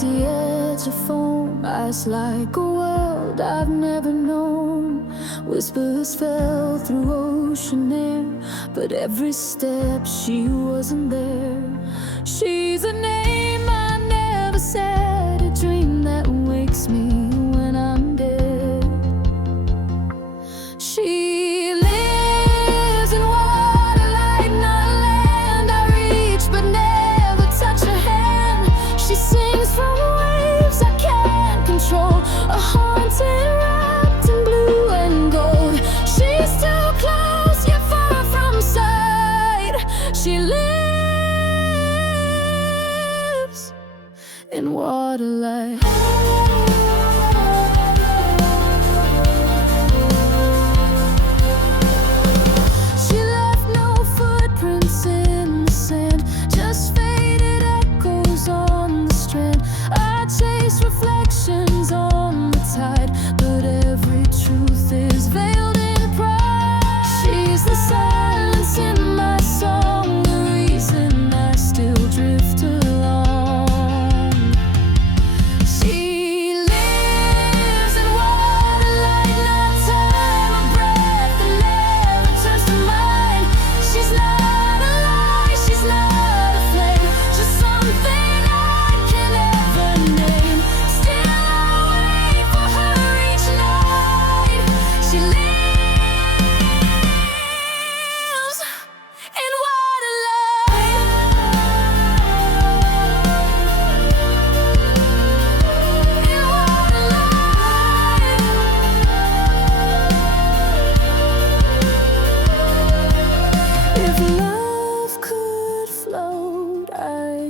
the edge of foam, eyes like a world I've never known. Whispers fell through ocean air, but every step she wasn't there. She's a name I never said, a dream that wakes me when I'm dead. She lives in water like not land I reach but never touch her hand. She sings from waves I can't control, a haunted wrapped in blue and gold. She's too close yet far from sight. She lives in water like reflections on the tide, but every truth is veiled in pride. She's the silence in my song, the reason I still drift along. She lives in water like not time, a breath that never turns to mine. She's not a lie, she's not a flame, just something I can never name.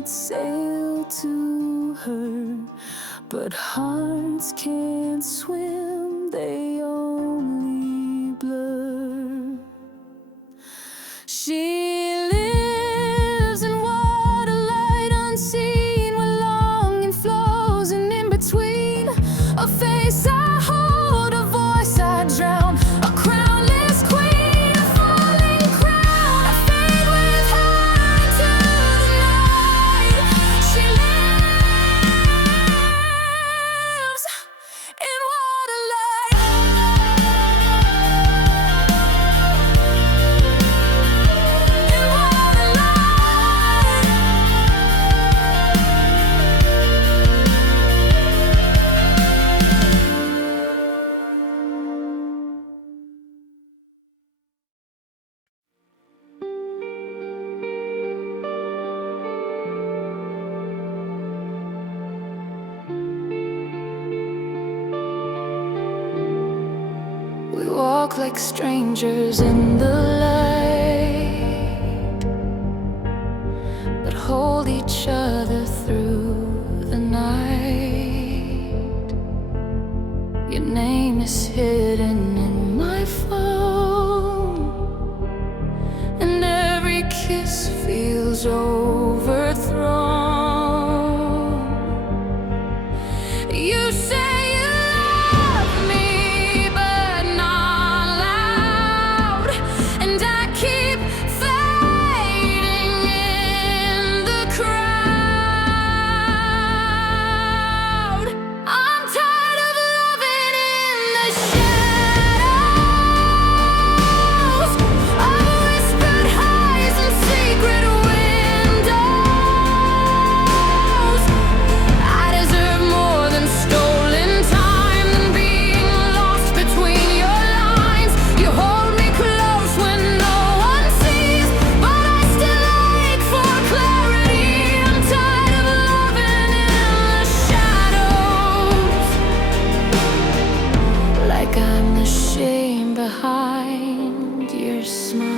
Sail to her, but hearts can't swim, they only blur. She lives in water light unseen, where longing flows, and in between a face I hold, a voice I drown, a crownless queen, a falling crown. I fade with her into the night. She lives in water light. In water light. We walk like strangers in the light, but hold each other through the night. Your name is hidden in my phone, and every kiss feels overthrown. You say behind your smile.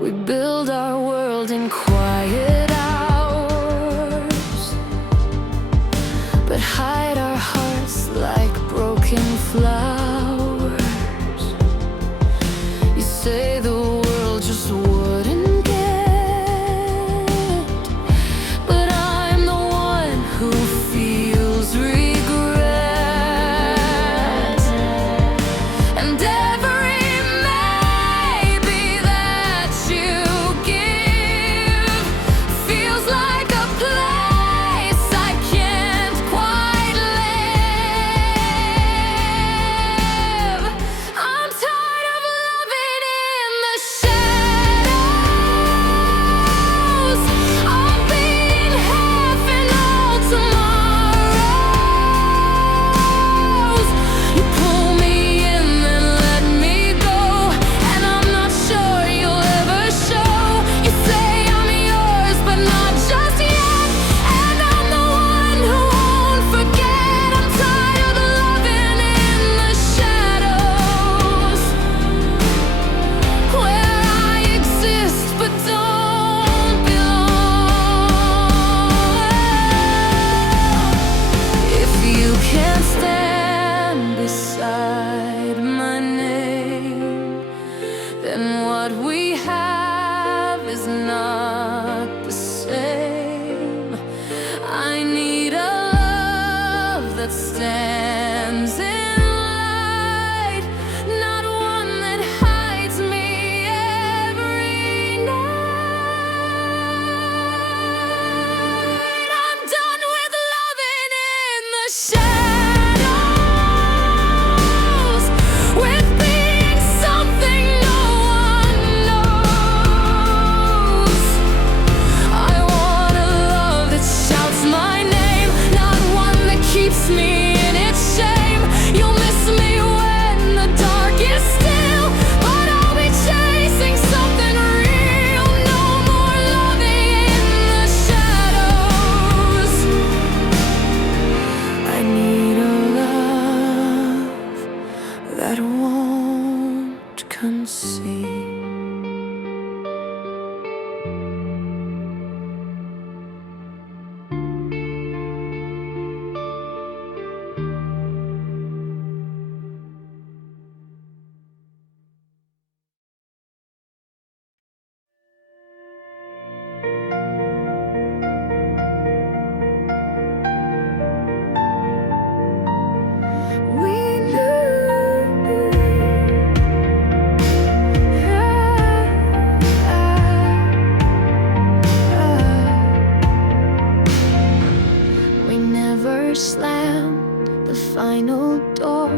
We build our world in quiet hours, but hide our hearts like broken flowers. You say the world just wouldn't regret, and every won't concede. Slammed the final door.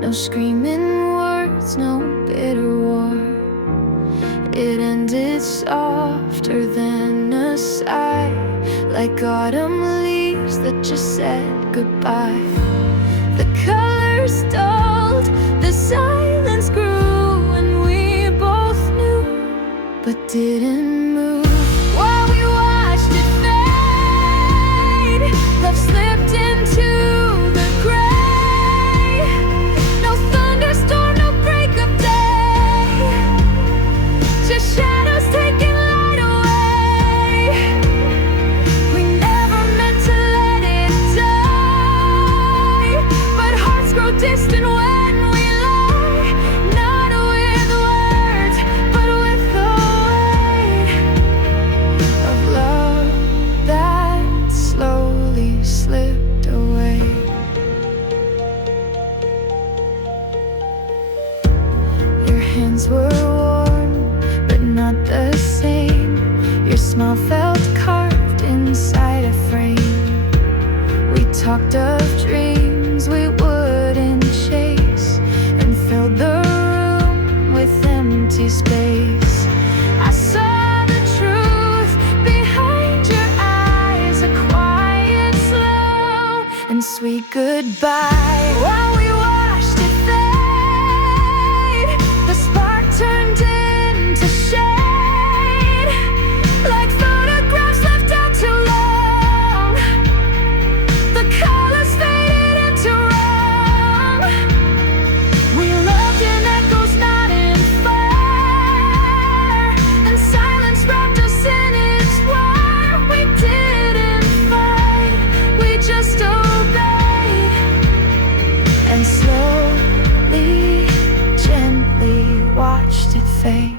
No screaming words, no bitter war. It ended softer than a sigh, like autumn leaves that just said goodbye. The colors dulled, the silence grew, and we both knew, but didn't move. While we watched it fade, love slipped into the gray. No thunderstorm, no breakup day, just shadows taking light away. We never meant to let it die, but hearts grow distant when we lie. Not with words, but with the weight of love that slowly slipped away. Your hands were warm, but not the same. Your smile felt carved inside a frame. We talked of dreams we wouldn't chase, and filled the room with empty space. I saw the truth behind your eyes, a quiet, slow, and sweet goodbye. While we watched it fade, the spark turned into shade, like photographs left out too long. The colors faded into wrong. We loved in echoes, not in fire, and silence wrapped us in its wire. We didn't fight, we just obeyed, and slowly, gently watched it fade.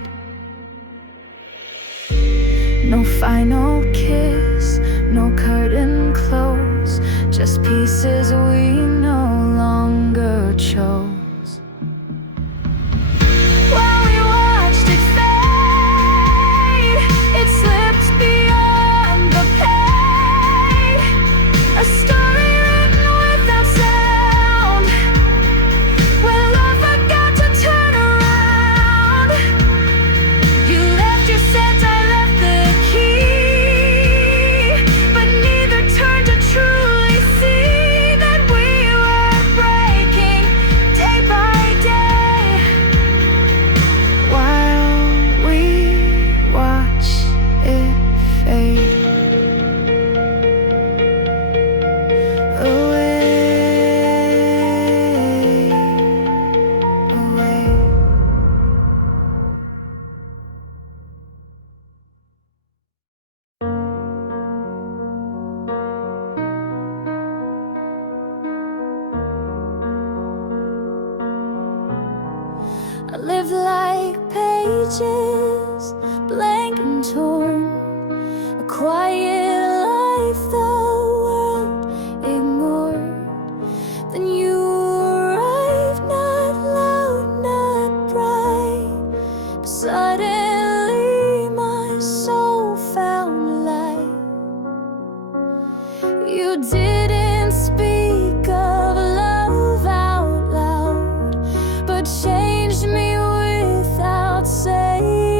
No final kiss, no curtain close, just pieces we no longer chose. While we watched it fade, it slipped beyond the page, a story written without sound. When love forgot to turn around, you left your scent, I left the key, but neither turned to truly see that we were breaking day by day, while we watch it fade away, away. I lived like pages, blank and torn, a quiet life the world ignored. Then you arrived, not loud, not bright, but suddenly my soul found light. You didn't speak of love out loud, but changed me without saying.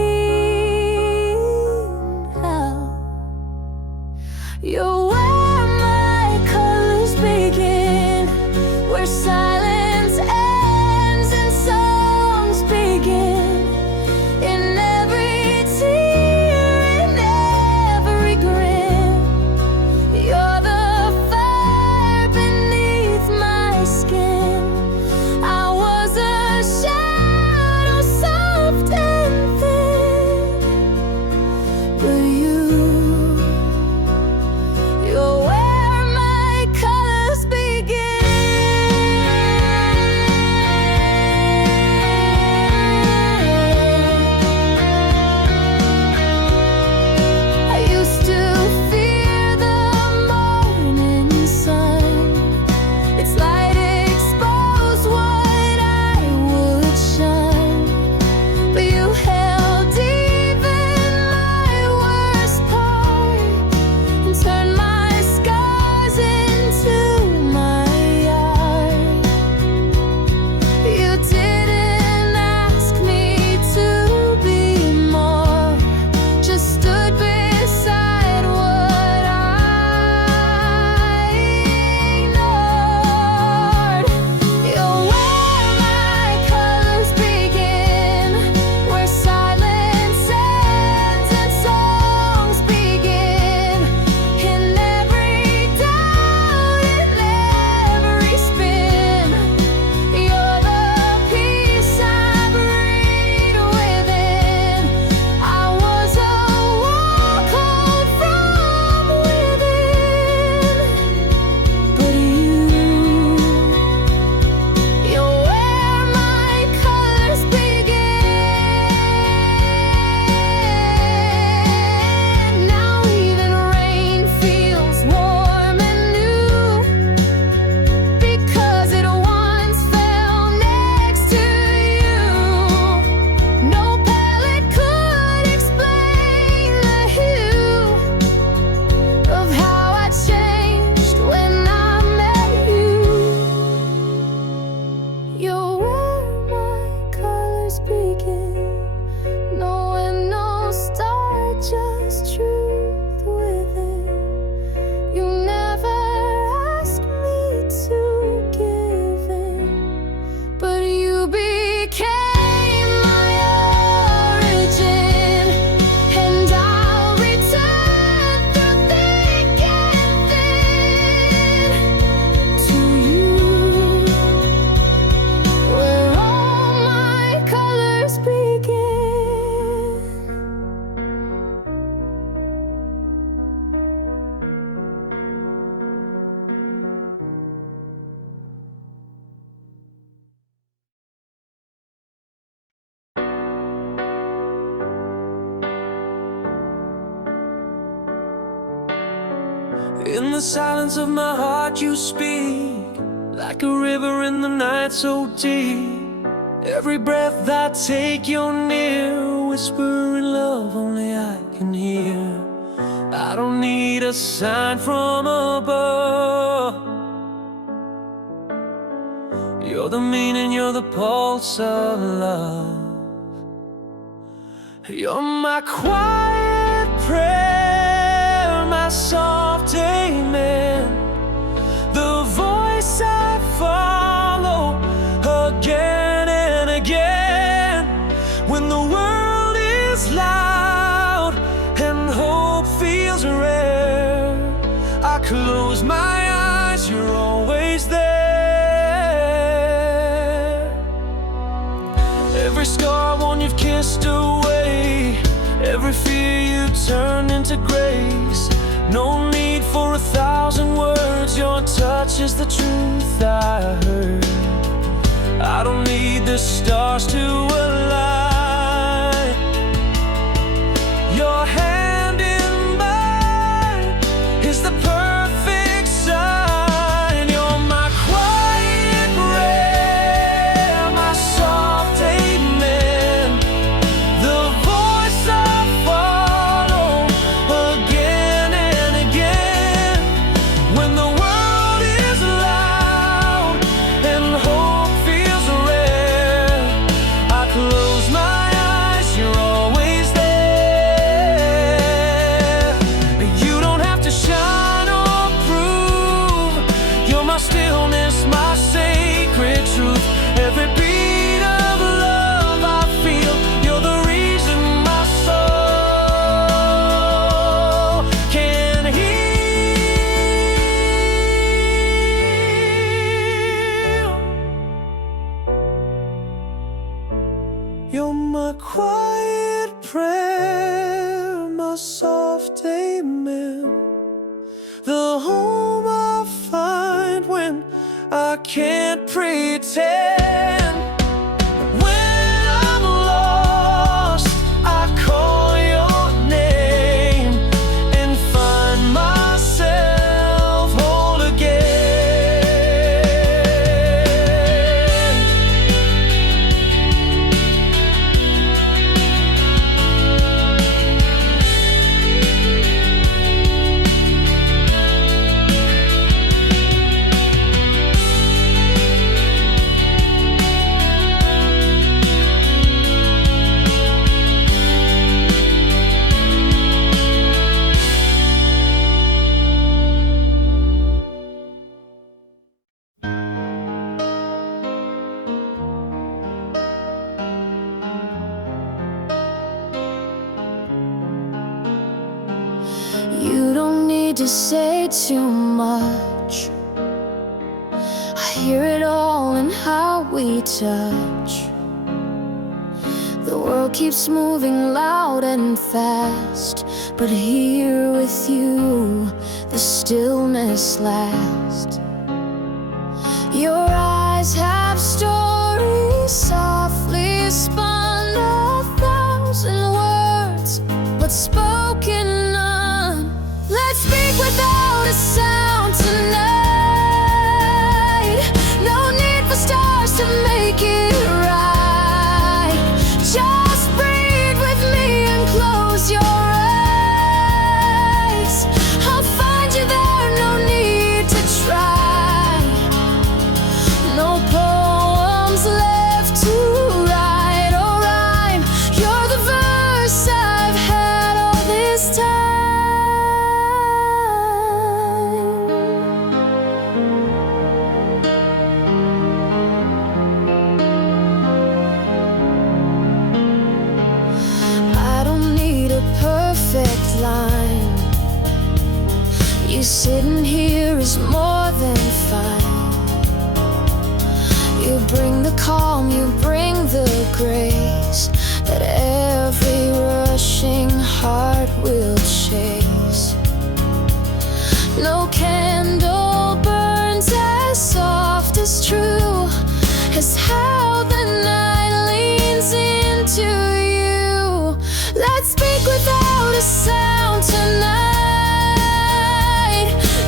speaking. No end, no start, just truth within. You never asked me to give in, but you became my origin, and I'll return through thick and thin to you, where all my colors begin. In the silence of my heart you speak, like a river in the night so deep. Every breath I take you're near, whispering love only I can hear. I don't need a sign from above. You're the meaning, you're the pulse of love. You're my quiet prayer, my soft amen, the voice I follow again and again. When the world is loud and hope feels rare, I close my eyes, you're always there. Every scar one you've kissed away, every fear you turned into grace. No need for 1,000 words, your touch is the truth I heard. I don't need the stars to align. Your hand in mine is the perfect sign. You're my quiet prayer, my soft amen, the voice I follow again and again. When the world is loud and hope feels rare, I close my eyes, you're always there. You don't have to shine or prove, you're my stillness, my sacred truth. Every beat of love I feel, you're the reason my soul can heal. You're my quiet prayer, my soft amen, the home I find when I can't pretend. When I'm lost, I call your name and find myself whole again. You don't need to say too much, I hear it all in how we touch. The world keeps moving loud and fast, but here with you, the stillness lasts. Your eyes have stories softly spun, 1,000 words, but spoken none. Let's speak without a sound tonight. No need for stars to make it right. Just breathe with me and close your eyes. I'll find you there, no need to try. No poems left to write or sitting here is more than fine. You bring the calm, you bring the grace that every rushing heart will chase. No candle burns as soft as true as how the night leans into you. Let's speak without a sound tonight.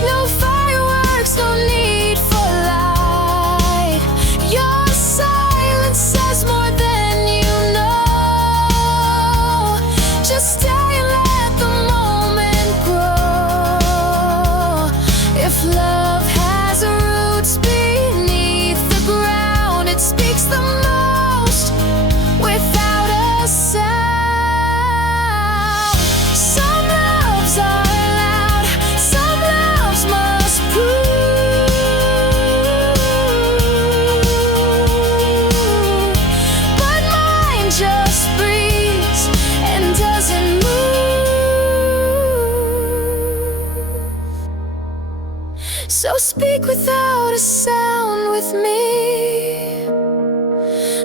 No fireworks, no need for light. Your silence says more than you know. Just stay and let the moment grow. If love has roots beneath the ground, it speaks the most without a sound. Some loves are loud, some loves must prove, but mine just breathes and doesn't move. So speak without a sound with me.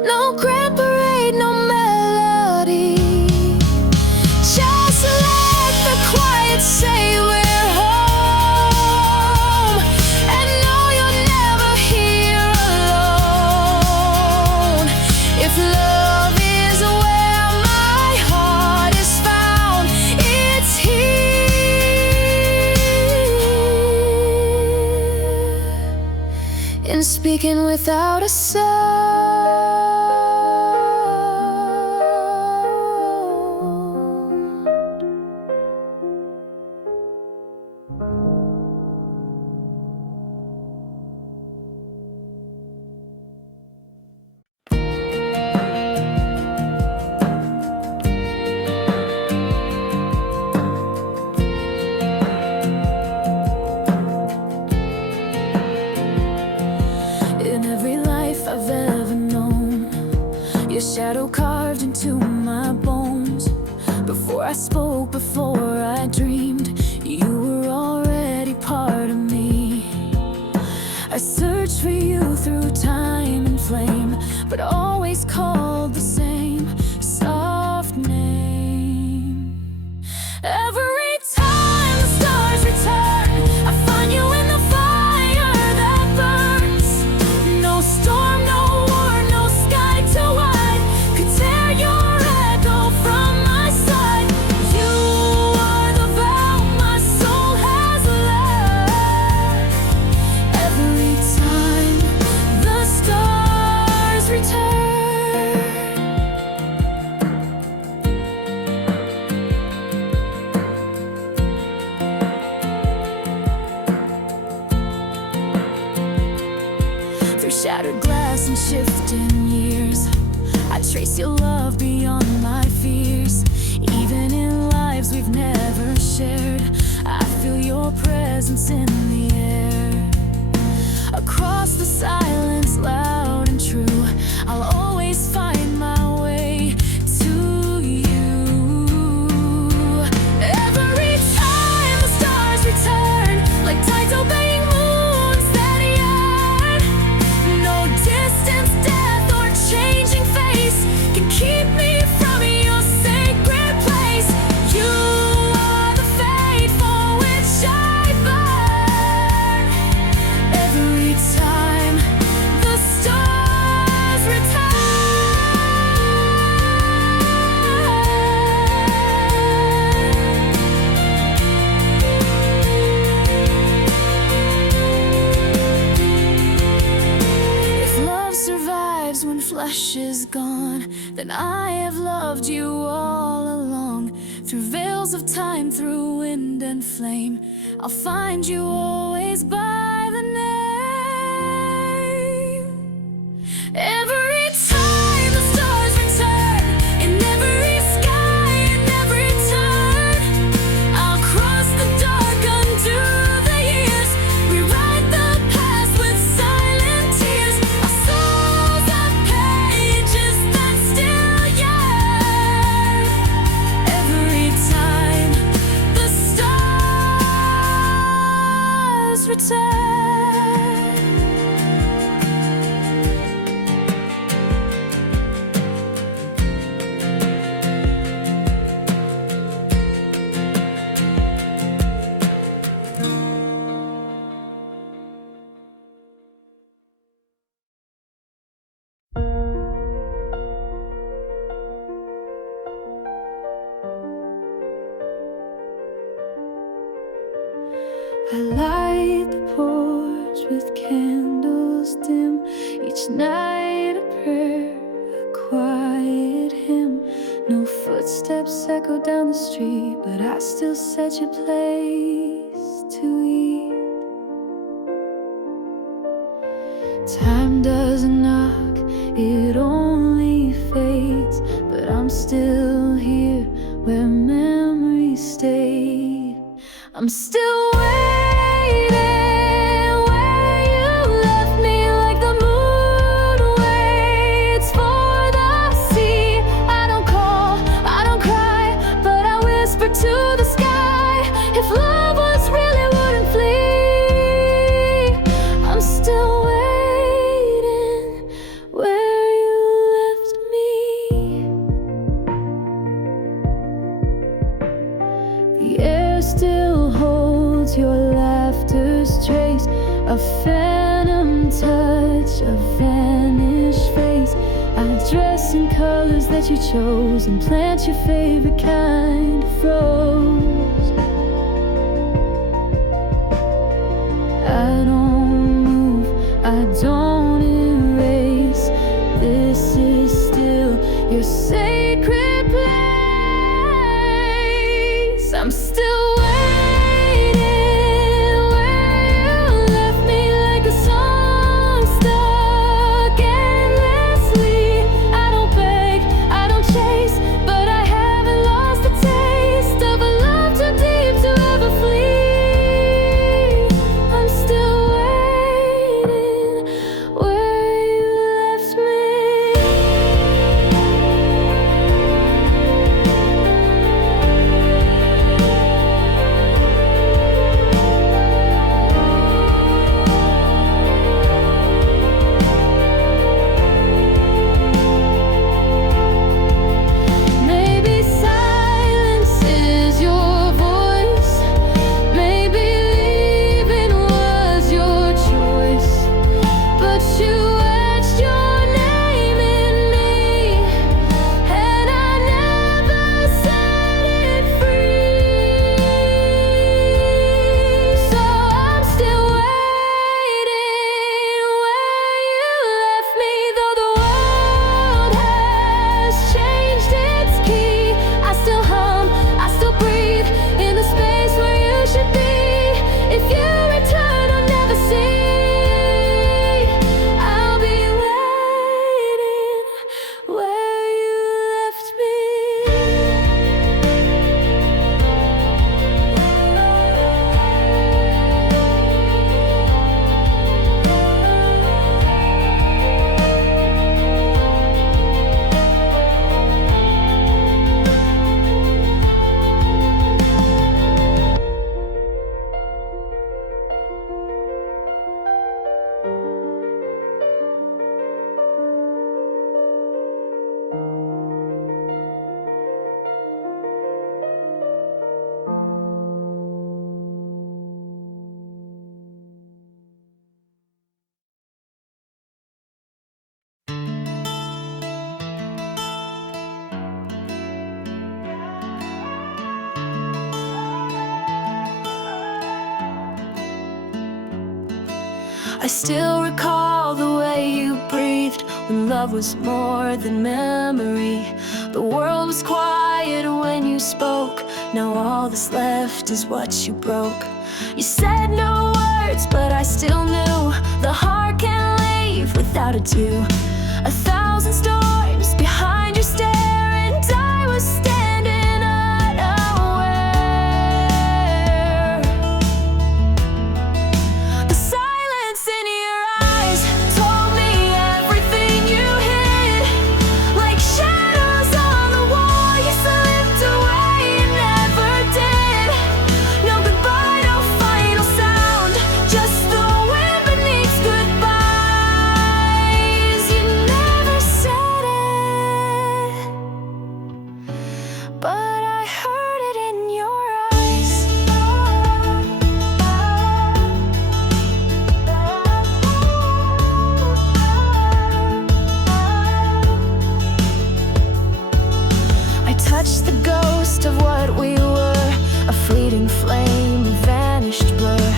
No grand parade, no melody. Just let the quiet say we're home, and know you're never here alone. If love is where my heart is found, it's here. In speaking without a sound. In every life I've ever known, your shadow carved into my bones. Before I spoke, before I dreamed, you were already part of me. I searched for you through time and flame, but always called the same soft name. Every time the stars return, I find you in the fire that burns. No storm, no war, no sky too wide could tear your echo from my side. You are the vow my soul has learned. Every time the stars return. Through shattered glass and shifting years, I trace your love beyond my fears. Even in lives we've never shared, I feel your presence in the air. Across the silence, loud and true, I'll always find my way to you. Every time the stars return, like tides obeying moons that yearn. No distance, death, or changing face can keep me from your sacred place. You are the fate for which I burn. Every time the stars return. If love survives when flesh is gone, then I have loved you all along. Through veils of time, through wind and flame, I'll find you always by the name. Every time the stars return, in every sky, in every turn, I'll cross the dark, undo the years, rewrite the past with silent tears. Our souls are pages that still yearn. Every time the stars I light the porch with candles dim, each night a prayer, a quiet hymn. No footsteps echo down the street, but I still set your place to eat. Time doesn't knock, it only fades, but I'm still here where memories stayed. I'm still waiting where you left me, like the moon waits for the sea. I don't call, I don't cry, but I whisper to the sky. If love was real, it wouldn't flee. I'm still waiting where you left me. The air still holds your laughter's trace, a phantom touch, a vanished face. I dress in colors that you chose and plant your favorite kind of rose. I don't move, I don't erase. This is still your sacred place. I'm still waiting where you left me, like a song stuck endlessly. I don't beg, I don't chase, but I haven't lost the taste of a love too deep to ever flee. I'm still waiting where you left me. Maybe silence is your voice, maybe leaving was your choice, but you etched your name in me, and I never set it free. So I'm still waiting where you left me, though the world has changed its key. I still hum, I still breathe in the space where you should be. If you return, I'll never see. I'll be waiting where you left me. I still recall the way you breathed when love was more than memory. The world was quiet when you spoke, now all that's left is what you broke. You said no words, but I still knew the heart can't leave without a due. 1,000 storms behind your stare, and I was standing unaware. The silence in your eyes told me everything you hid, like shadows on the wall. You slipped away and never did. No goodbye, no final sound, just the wind beneath goodbyes. You never said it, but I heard it in your eyes. I touched the ghost of what we were, a fleeting flame, a vanished blur.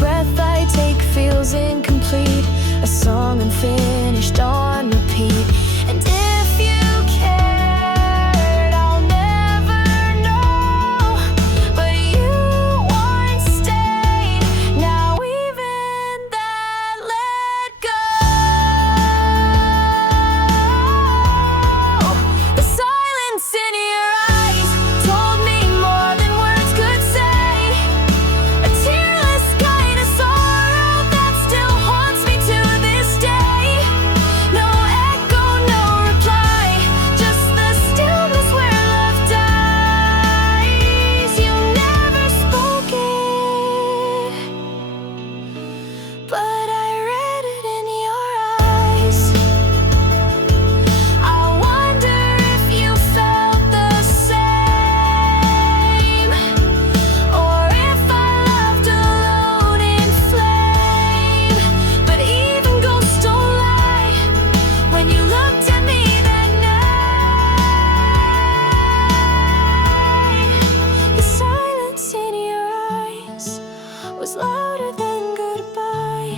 breath I take feels incomplete, a song unfinished on repeat. And if you cared, I'll never know. But you once stayed, now even that let go. The silence in your eyes told me more than words could say. A tearless kind of sorrow that still haunts me to this day. No echo, no reply, just the stillness where love dies. You never spoke it, but I read it in your eyes. I wonder if you felt the same, or if I loved alone in flame. But even ghosts don't lie when you looked at me that night. The silence in your eyes was louder than goodbye.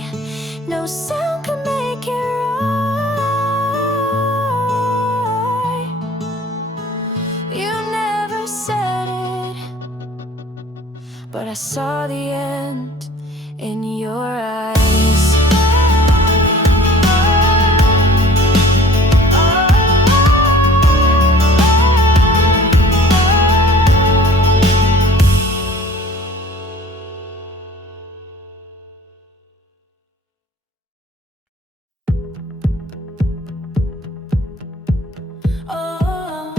No sound could make it right. You never said it, but I saw the end in your eyes. Oh,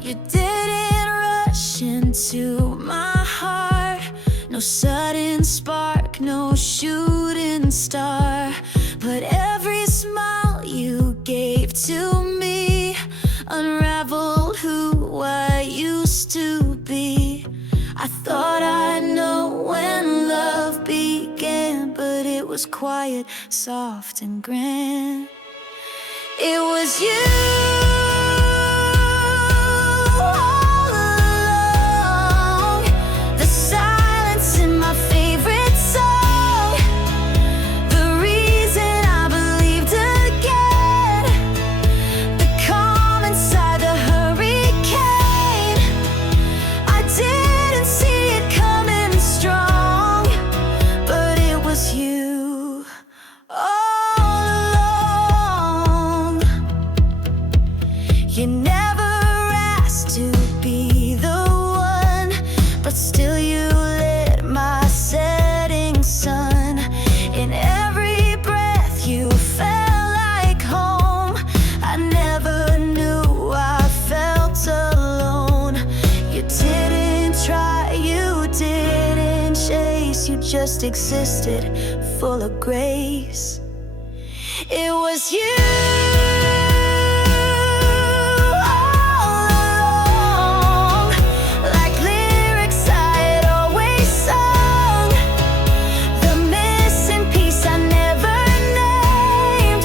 you didn't rush into my heart. No sudden spark, no shooting star. But every smile you gave to me unraveled who I used to be. I thought I'd know when love began, but it was quiet, soft and grand. It was you all along. The silence in my favorite song, the reason I believed again, the calm inside the hurricane. I didn't see it coming strong, but it was you all along. You never asked to be the one, but still you lit my setting sun. In every breath you felt like home. I never knew I felt alone. You didn't try, you didn't chase, you just existed, full of grace. It was you all along, like lyrics I had always sung, the missing piece I never named,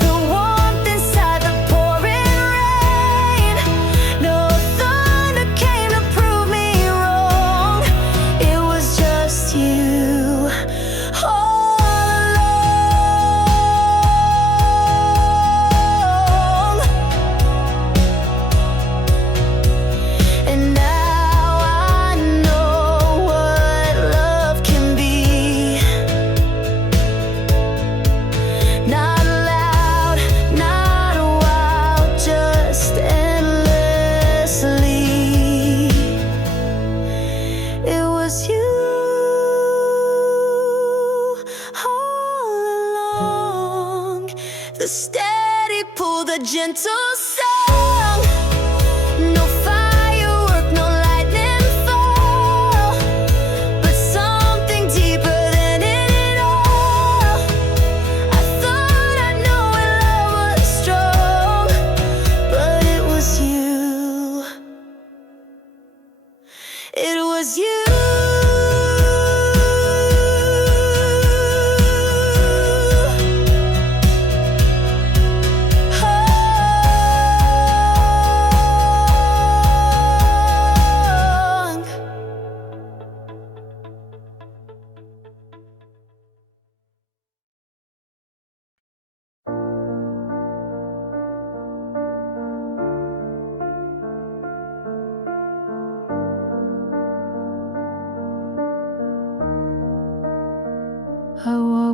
the warmth inside the pouring rain. No thunder came to prove me wrong. It was just you all along. And now I know what love can be. Not loud, not wild, just endlessly. It was you all along. The steady pull, the gentle song. No firework, no lightning fall, but something deeper than it all. I thought I knew when love was strong, but it was you. It was you. Oh.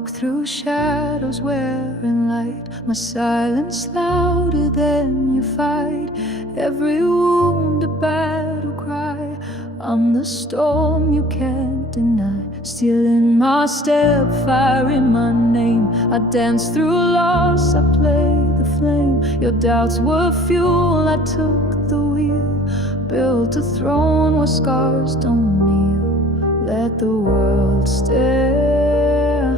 walk through shadows wearing light, my silence louder than your fight. Every wound a battle cry, I'm the storm you can't deny. Stealing my step, fire in my name. I dance through loss, I play the flame. Your doubts were fuel, I took the wheel. Built a throne where scars don't kneel. Let the world stare,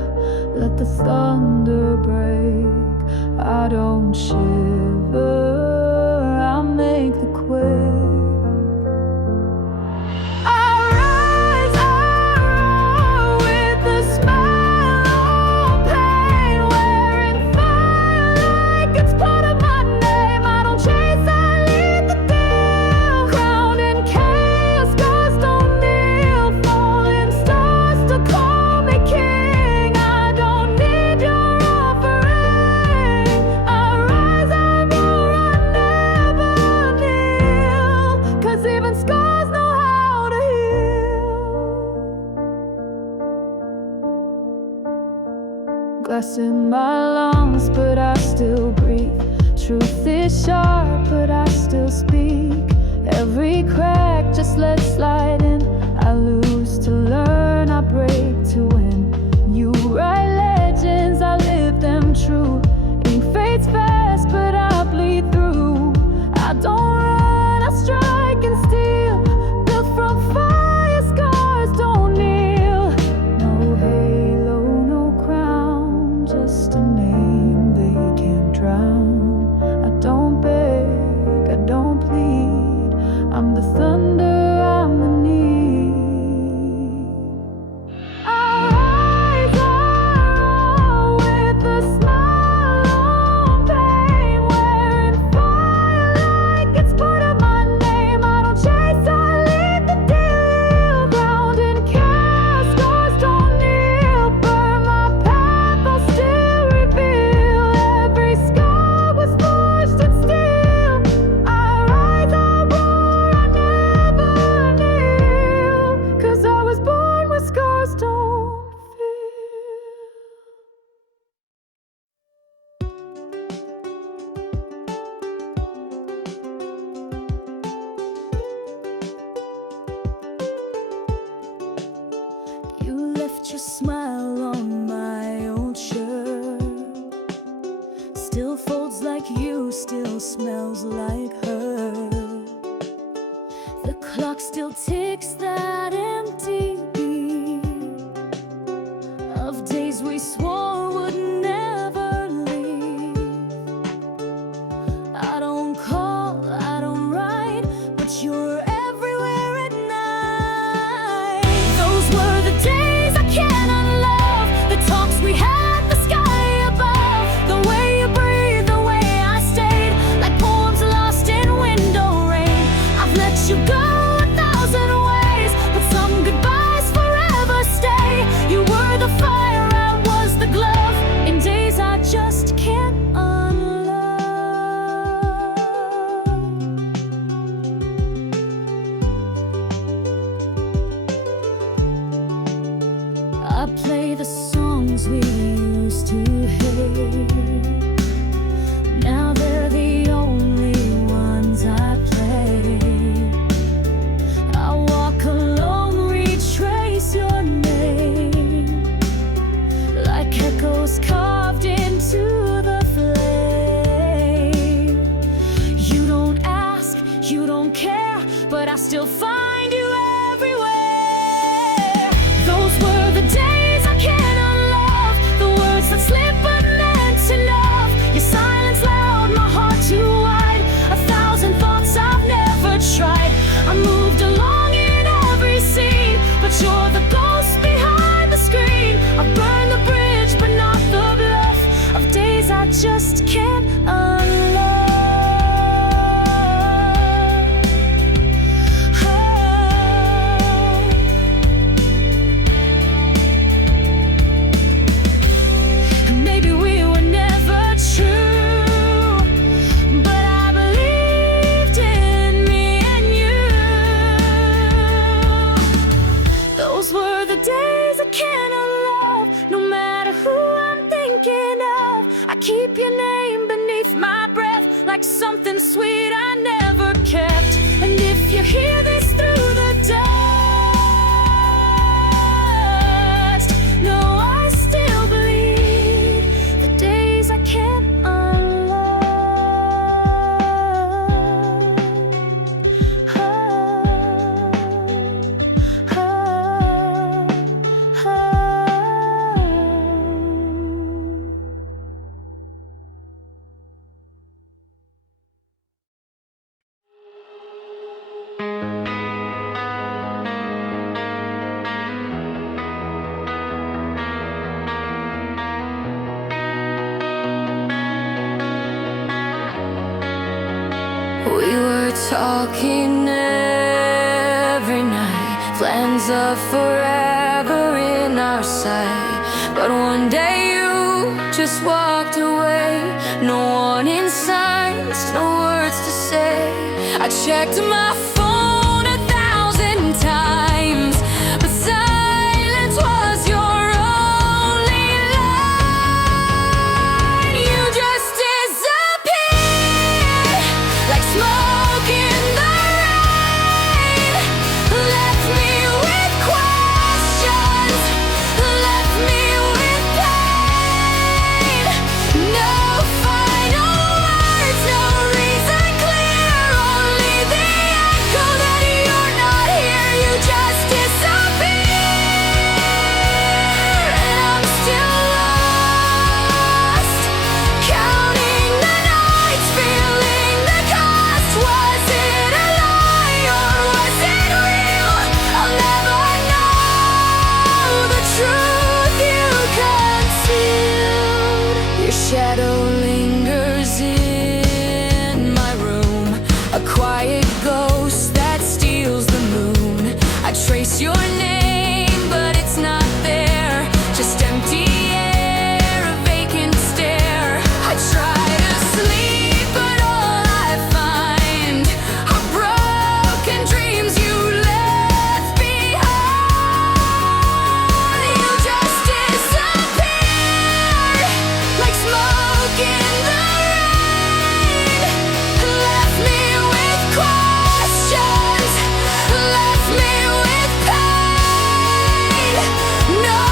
let the thunder break. I don't shiver, I make the quake. Glass in my lungs, but I still breathe. Truth is sharp, but I still speak. Every crack just let slide in. I lose to learn, I break to win. You write legends, I live them true. Ink fades fast, but I bleed through. I don't run, I strike and steal. Built from fire, scars don't kneel. No halo, no crown, just a name they can't drown. I don't beg, I don't plead. I'm the thunder, I'm the need. I rise, I roll with a smile on pain. Wearing fire like it's part of my name. I don't chase, I lead the deal. Ground in chaos, scars don't kneel. Burn my path, I'll still reveal. Every scar was forged in steel. I rise, I roar, I never kneel. 'Cause I was born with scars don't feel. You left your smile on my old shirt. Still folds like you, still smells like her. The clock still ticks that empty beat of days we swore would never leave. I don't call, I don't write, but you're everywhere at night. Those were the days I can't unlove. The talks we had, the sky above. The way you breathed, the way I stayed. Like poems lost in window rain. I've let you go 1,000 ways, but some goodbyes forever stay. You were the fire, I was the glove. In days I just can't unlove. I play the songs we used to hate. Now they're the only ones I play. I walk alone, retrace your name, like echoes carved into the flame. You don't ask, you don't care, but I still find you everywhere. Those were the days I can't unlove. The words that slip but meant to love. Your silence loud, my heart too wide. 1,000 thoughts I've never tried. I moved along in every scene, but you're the ghost behind the screen. I burned the bridge, but not the bluff of days I just can't unlove. Oh. name beneath my breath, like something sweet I never kept. And if you hear this through the dust, know I still bleed the days I can't unlove. We were talking every night, plans of forever in our sight. But one day you just walked away, no warning signs, no words to say. I checked my phone 1,000 times, but silence was your only line. You just disappeared like smoke in the rain. Left me with questions, left me with pain. No final words, no reason clear, only the echo that you're not here. You just disappeared, and I'm still lost, counting the nights, feeling the cost. Was it a lie or was it real? I'll never know the truth you concealed. Your shadow lingers in my room, a quiet ghost that steals the moon. I trace your name, but it's not there, just empty air, a vacant stare. I try to sleep, but all I find are broken dreams you left behind. You just disappeared like smoke in the rain. Left me with questions, left me with pain. No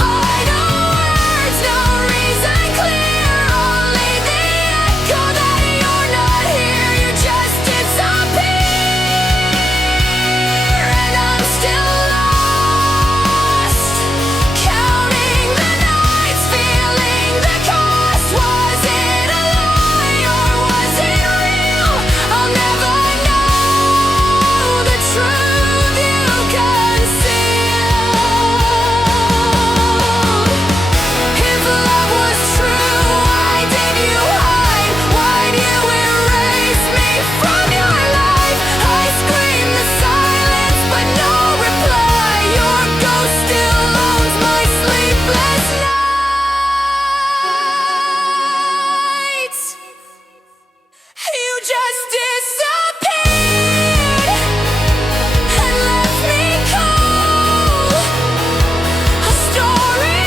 final words, no reason clear, only the echo that you're not here. You just disappear, and I'm still lost, counting the nights, feeling the cost. Was it a lie or was it real? I'll never know the truth you concealed. If love was true, why did you hide? Why'd you erase me from your life? I scream the silence, but no reply. Your ghost still owns my sleepless nights. You just disappeared and left me cold, a story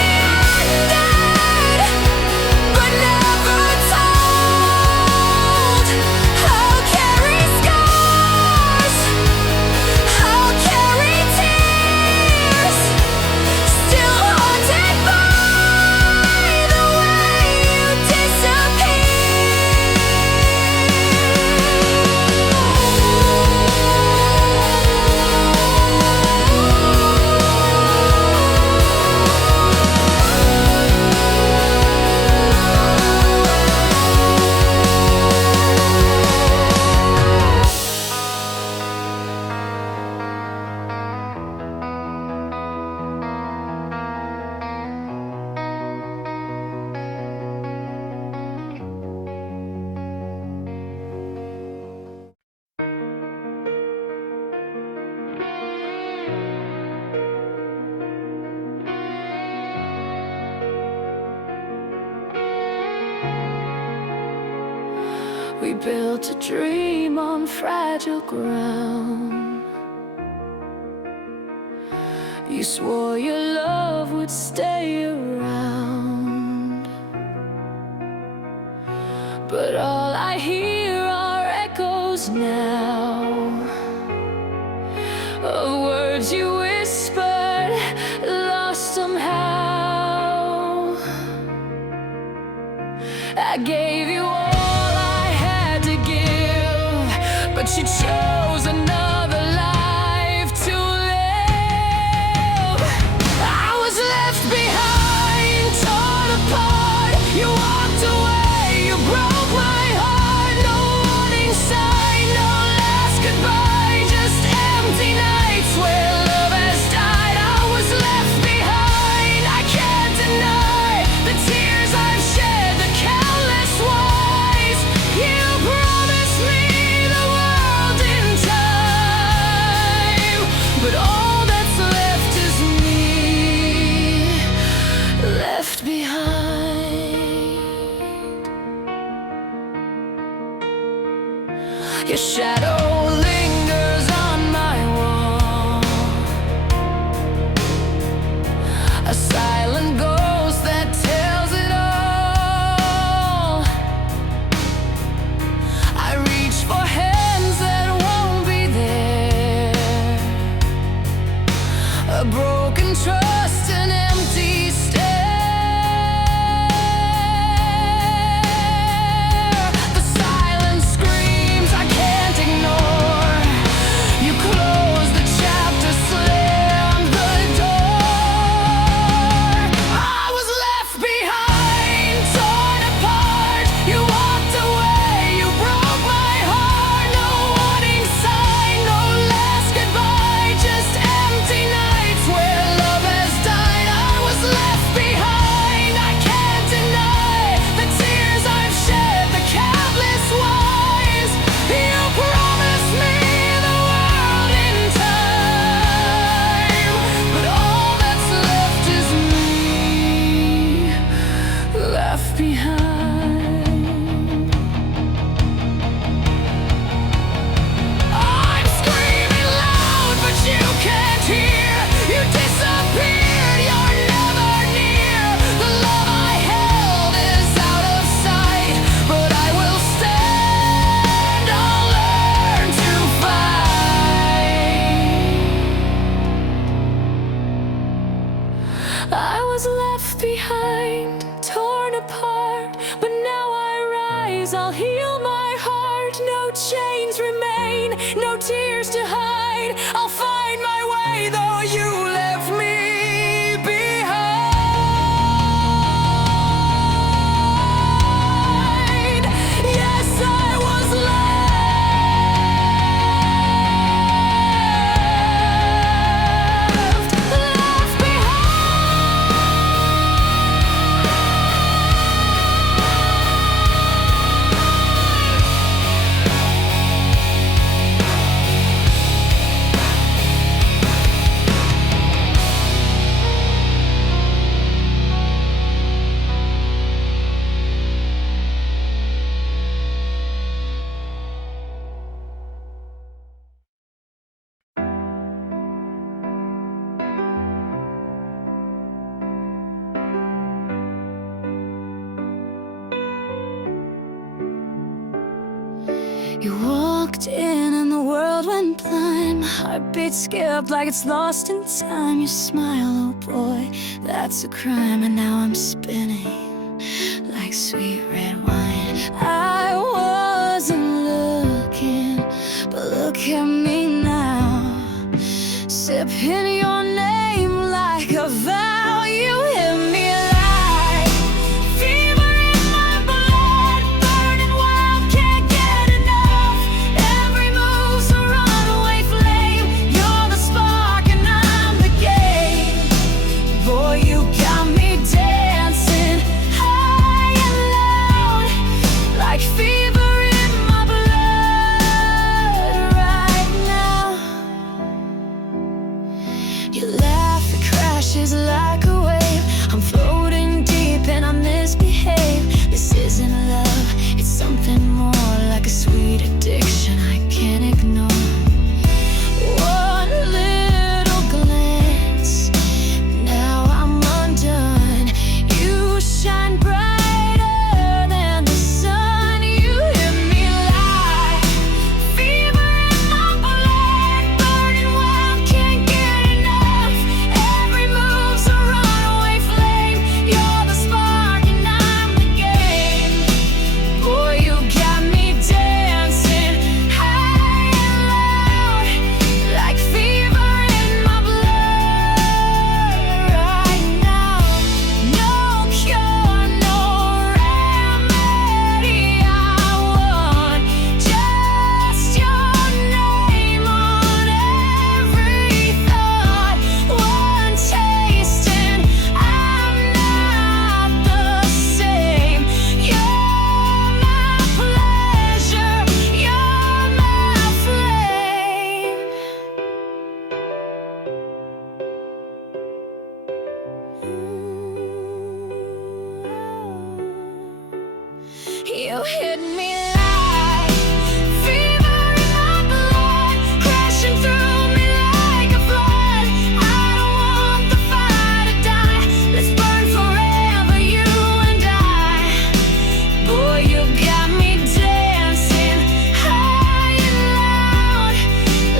ended but never told. I'll carry scars, I'll carry tears, still haunted by the way you We built a dream on fragile ground. You swore your love would stay around. but all I hear are echoes now of words you whispered, lost somehow. I gave you all I had to give, but you chose another life to live. I was left behind, torn apart. You walked away, you broke my heart. No warning sign, no last goodbye, just empty nights where love has died. I was left behind, I can't deny the tears I've shed, the countless whys. You promised me the world in time, but all that's left is me, left behind. Your shadow lingers on my wall, a silent ghost that tells it all. I reach for hands that won't be there, a broken trust, an empty stare. The silence screams I can't ignore. You close the chapter, slam the door. I was left behind, torn apart. You walked away, you broke my heart. No warning sign, no last goodbye, just empty nights where love has died. I was left behind, I can't deny the tears I've shed, the countless whys. You promised me the world in time, but all that's left is me, left behind. I'm screaming loud, but you can't hear. You disappeared, you're never near. The love I held is out of sight, but I will stand, I'll learn to fight. I was left behind, torn apart, but now I rise, I'll heal my heart. No chains remain, no tears to hide. I'll find my way, though you left me behind. Yes, I was left You walked in and the world went blind. My heartbeat skipped like it's lost in time. Your smile, oh boy, that's a crime. And now I'm spinning like sweet red wine. I wasn't looking, but look at me now, sipping your name like a vow. You hit me like fever in my blood, burning wild, can't get enough. Every move's a runaway flame. You're the spark and I'm the game. Boy, you got me dancing hit me like fever in my blood, crashing through me like a flood. I don't want the fire to die. Let's burn forever, you and I. Boy, you got me dancing high and loud,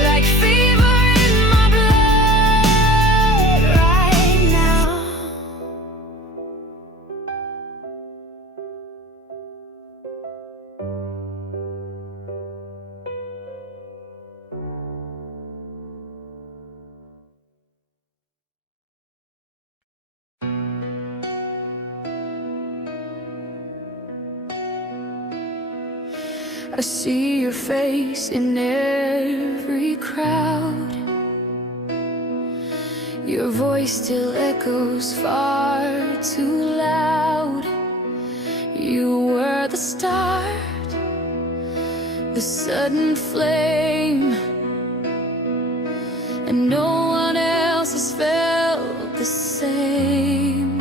like fever in my blood right now. I see your face in every crowd. Your voice still echoes far too loud. You were the start, the sudden flame, and no one else has felt the same.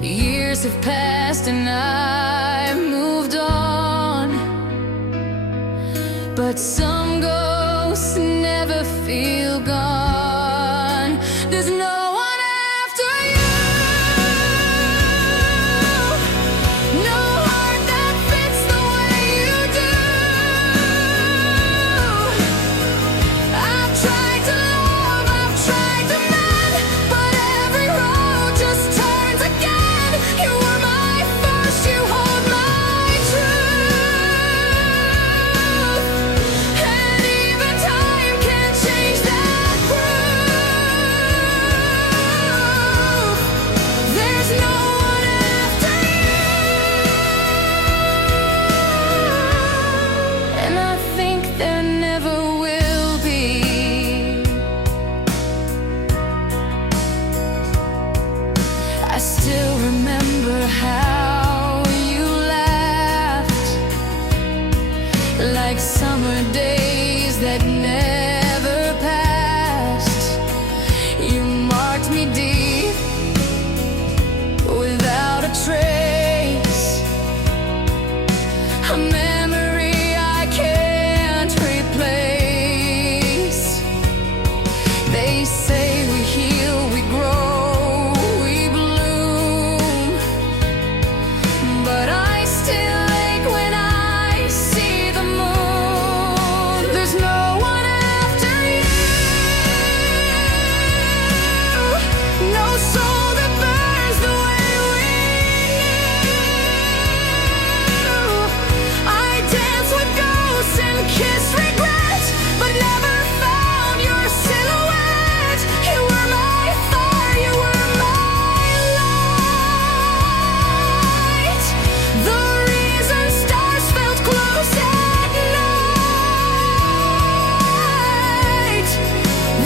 Years have passed and I moved on, but some ghosts never feel gone. There's no one after you, no heart that fits the way you do. I've tried to love, I've tried to mend, but every road just turns again. You were my first, you hold my truth, and even time can't change that proof. There's no one after you, and I think there never will be. I still remember how you laughed, like summer days that never passed. You marked me deep without a trace, a memory I can't replace. They say we heal, we grow, we bloom, but I still ache when I see the moon. There's no one after you, no soul that burns the way we do. I dance with ghosts and kiss regret, but never found your silhouette. You were my fire, you were my light, the reason stars felt close at night.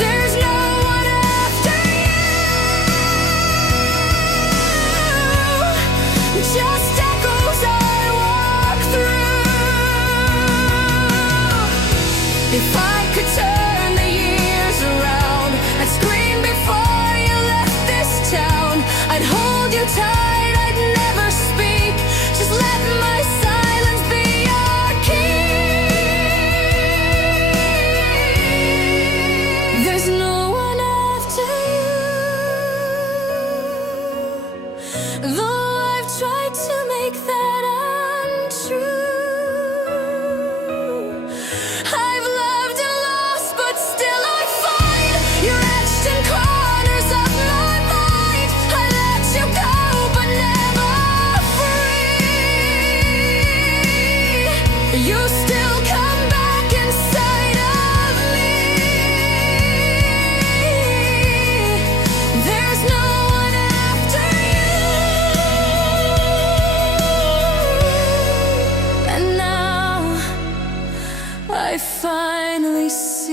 There's no one after you, just echoes I walk through. If I could turn the years around, I'd scream before you left this town. I'd hold you tight, I'd never speak. Just let my silence be your key. There's no one after you, though I've tried to make that untrue. I've loved and lost, but still I find you're etched in corners of my mind. I let you go, but never free. You still come back inside of me. There's no one after you, and now I finally see.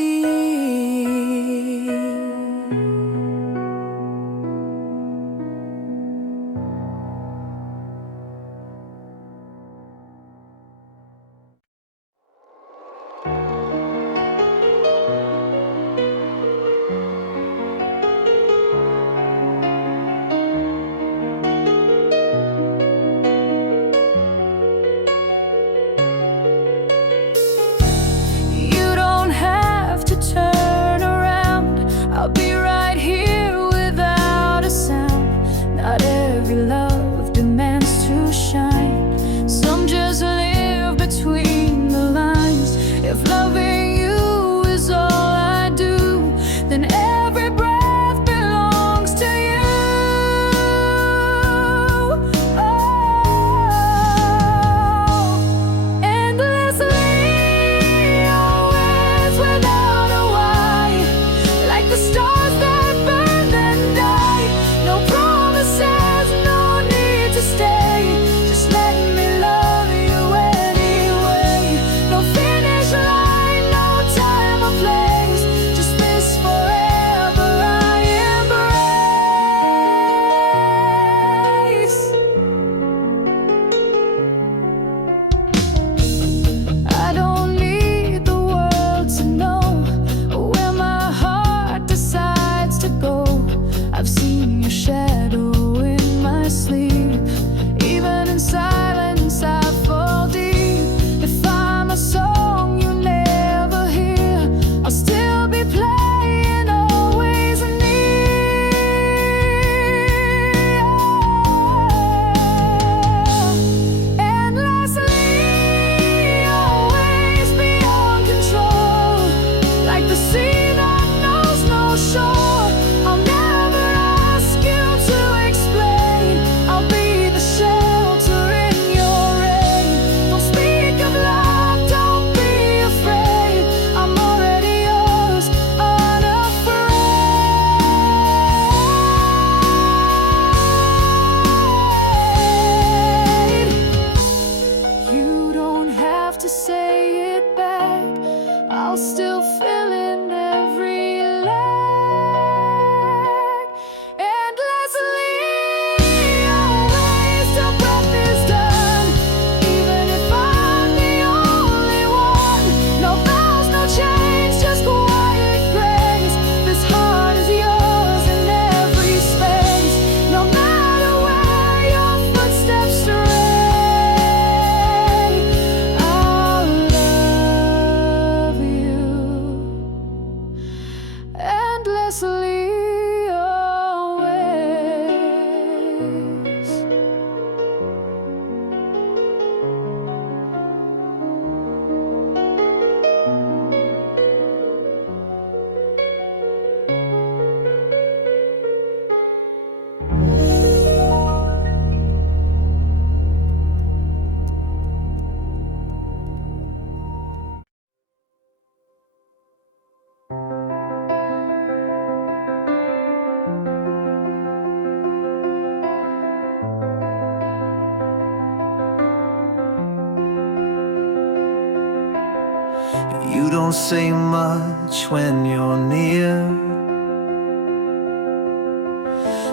You don't say much when you're near,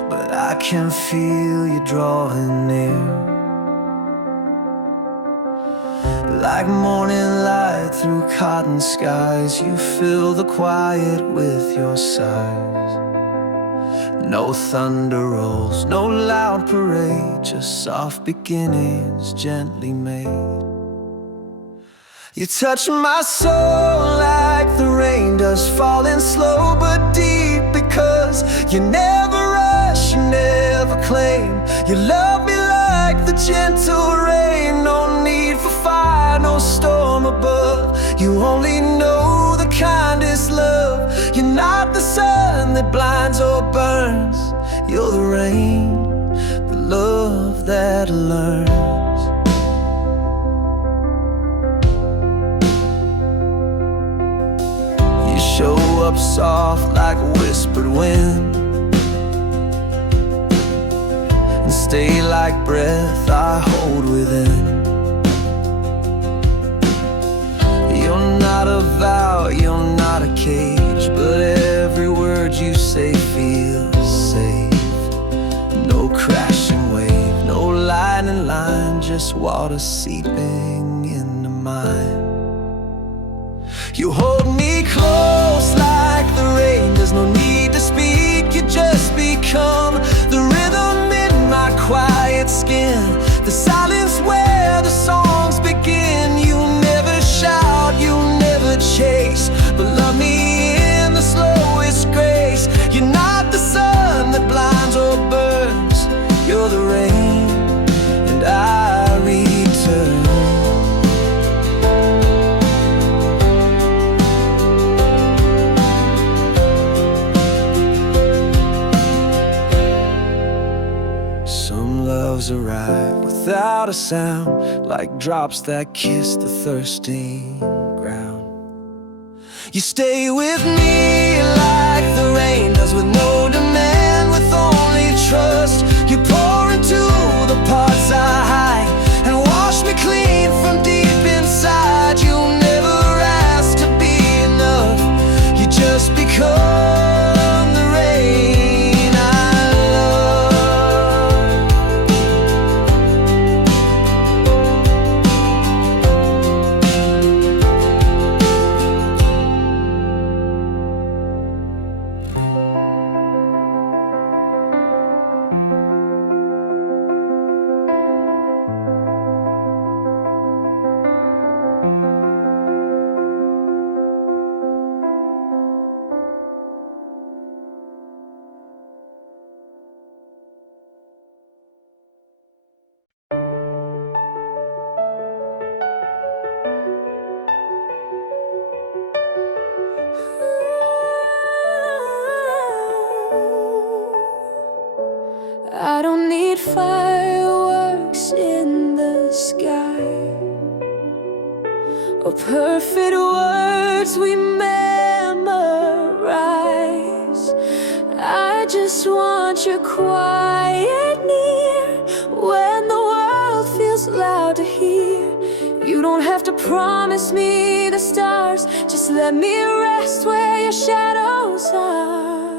but I can feel you drawing near. Like morning light through cotton skies, you fill the quiet with your sighs. No thunder rolls, no loud parade, just soft beginnings gently made. You touch my soul like the rain does, falling slow but deep, because you never rush, you never claim. You love me like the gentle rain, no need for fire, no storm above. You only know the kindest love. You're not the sun that blinds or burns, you're the rain, the love that learns. Show up soft like a whispered wind, and stay like breath I hold within. You're not a vow, you're not a cage, but every word you say feels safe. No crashing wave, no lightning line, just water seeping into mine. You hold me close like the rain, there's no need to speak, you just become the rhythm in my quiet skin, the silence where the songs begin. You never shout, you never chase, but love me in the slowest grace. You're not the sun that blinds or burns, you're the rain, and I return. Arrive without a sound, like drops that kiss the thirsty ground. You stay with me like the rain does, with no demand, with only trust. You pour into the parts I hide and wash me clean from deep inside. You never ask to be enough, you just become the rain. I don't need fireworks in the sky or perfect words we memorize. I just want your quiet near when the world feels loud to hear. You don't have to promise me the stars, just let me rest where your shadows are.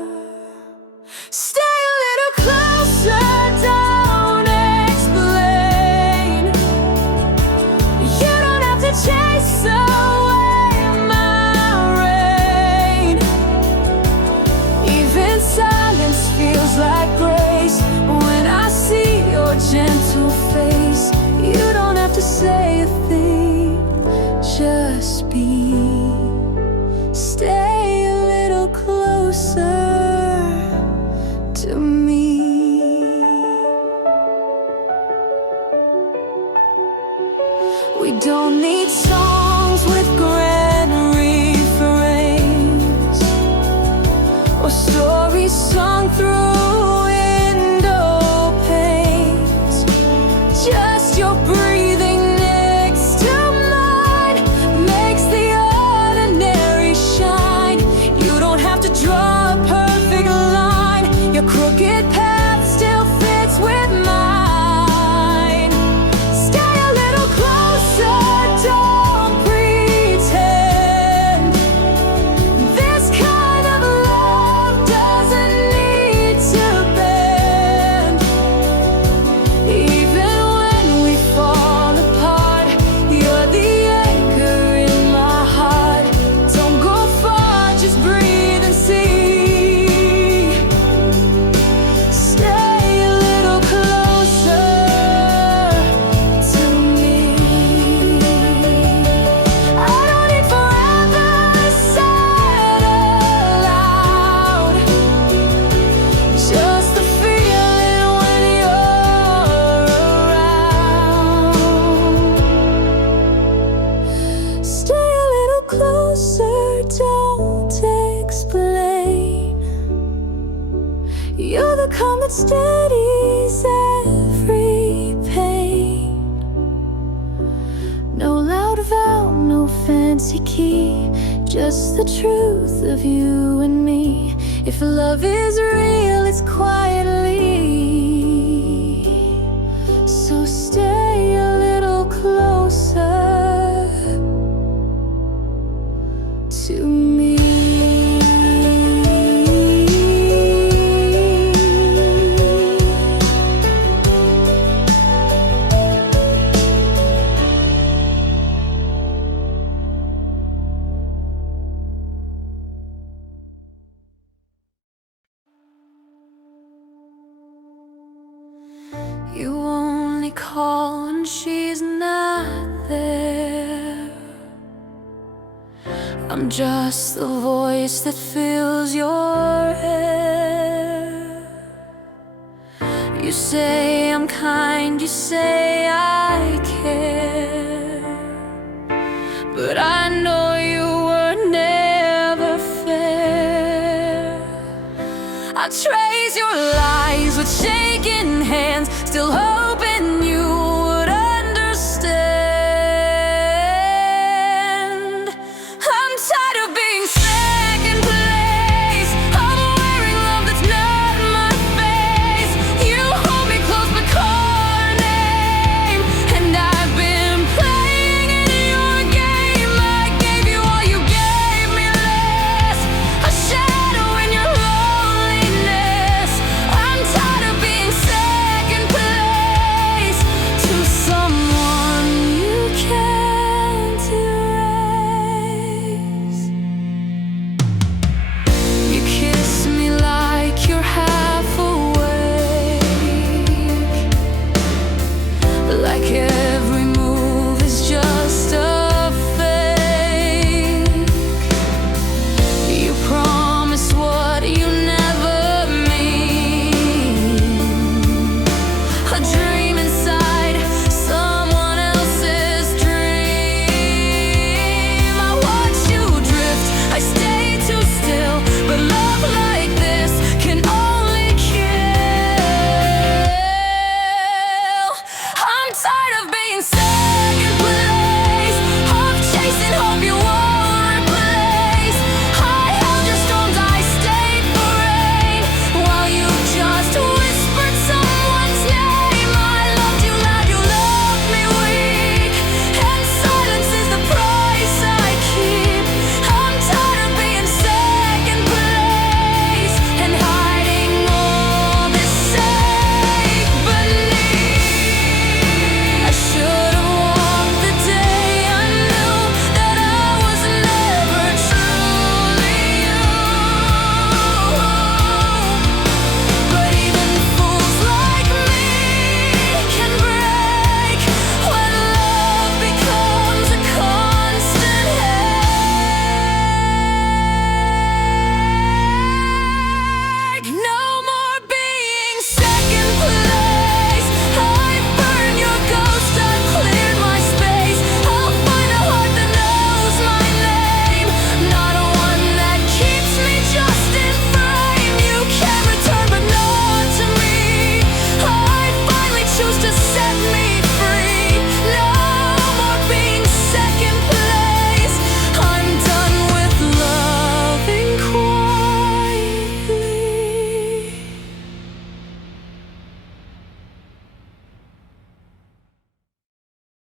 Stay a little closer, don't explain. You don't have to chase away my rain. Even silence feels like grace when I see your gentle face. You don't have to say a thing, just be. Stay a little closer to me. We don't need songs with grand refrains or stories sung through window panes. Just your breathing next to mine makes the ordinary shine. You don't have to draw a perfect line, your crooked path still fits with mine. Stay a little closer, don't pretend. steadies every pain. No loud vow, no fancy key, just the truth of you and me. If love is real, it's quietly. So stay a little closer to me. You only call when she's not there. I'm just the voice that fills your air. You say I'm kind, you say I care.